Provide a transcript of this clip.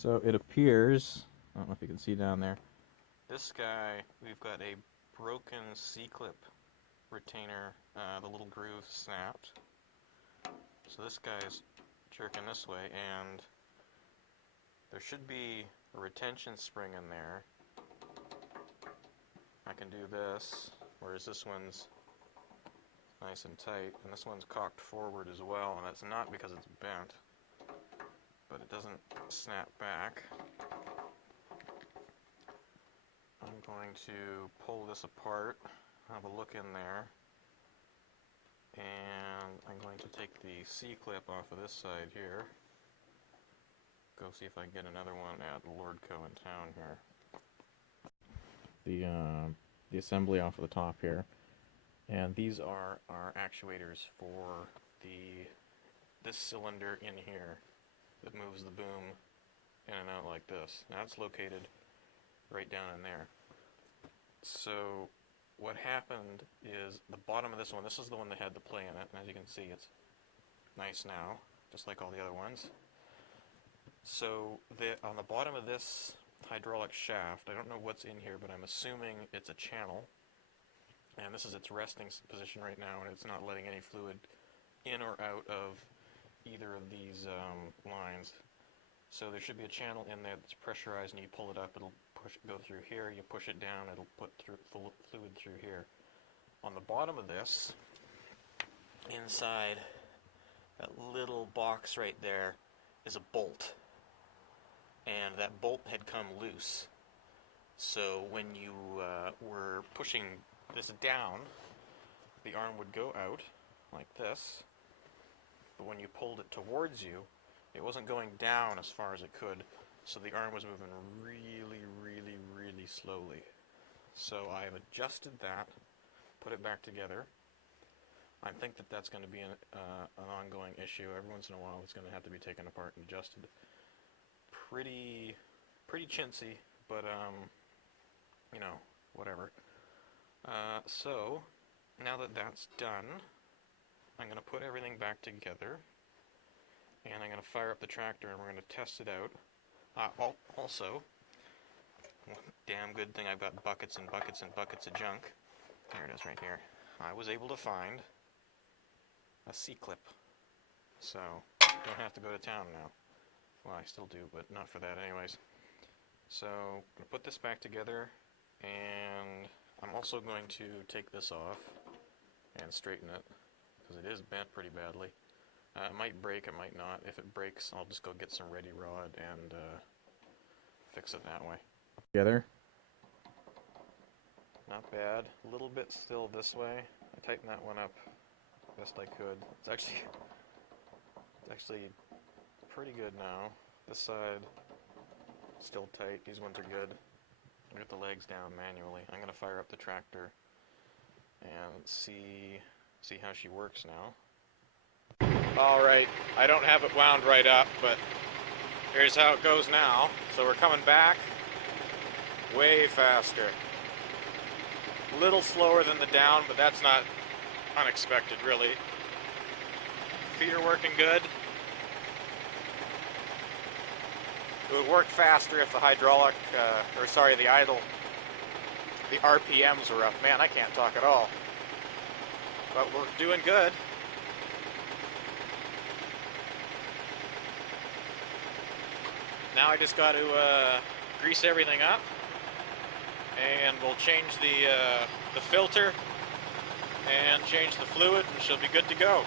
So it appears, I don't know if you can see down there, this guy, we've got a broken C-clip retainer, the little groove snapped. So this guy's jerking this way, and there should be a retention spring in there. I can do this, whereas this one's nice and tight, and this one's cocked forward as well, and that's not because it's bent, but it doesn't snap back. I'm going to pull this apart, have a look in there, and I'm going to take the C-clip off of this side here. Go see if I can get another one at Lordco in town here. The assembly off of the top here, and these are our actuators for this cylinder in here that moves the boom in and out like this. Now it's located right down in there. So what happened is the bottom of this one, this is the one that had the play in it, and as you can see it's nice now, just like all the other ones. So on the bottom of this hydraulic shaft, I don't know what's in here, but I'm assuming it's a channel, and this is its resting position right now, and it's not letting any fluid in or out of either of these lines. So there should be a channel in there that's pressurized, and you pull it up, it'll go through here, you push it down, it'll put fluid through here. On the bottom of this, inside that little box right there, is a bolt. And that bolt had come loose. So when you were pushing this down, the arm would go out like this, but when you pulled it towards you, it wasn't going down as far as it could, so the arm was moving really, really, really slowly. So I have adjusted that, put it back together. I think that that's going to be an ongoing issue. Every once in a while it's going to have to be taken apart and adjusted. Pretty chintzy, but you know, whatever. So now that that's done, I'm going to put everything back together, and I'm going to fire up the tractor, and we're going to test it out. Also, damn good thing I've got buckets and buckets and buckets of junk. There it is right here. I was able to find a C-clip, so don't have to go to town now. Well, I still do, but not for that anyways. So, I'm going to put this back together, and I'm also going to take this off and straighten it, because it is bent pretty badly. It might break, it might not. If it breaks, I'll just go get some ready rod and fix it that way. Together. Not bad. A little bit still this way. I tightened that one up best I could. It's actually pretty good now. This side still tight. These ones are good. I got the legs down manually. I'm gonna fire up the tractor and see how she works now. Alright, I don't have it wound right up, but here's how it goes now. So we're coming back way faster. A little slower than the down, but that's not unexpected really. Feet are working good. It would work faster if the hydraulic, the RPMs were up. Man, I can't talk at all. But we're doing good. Now I just got to grease everything up, and we'll change the filter and change the fluid, and she'll be good to go.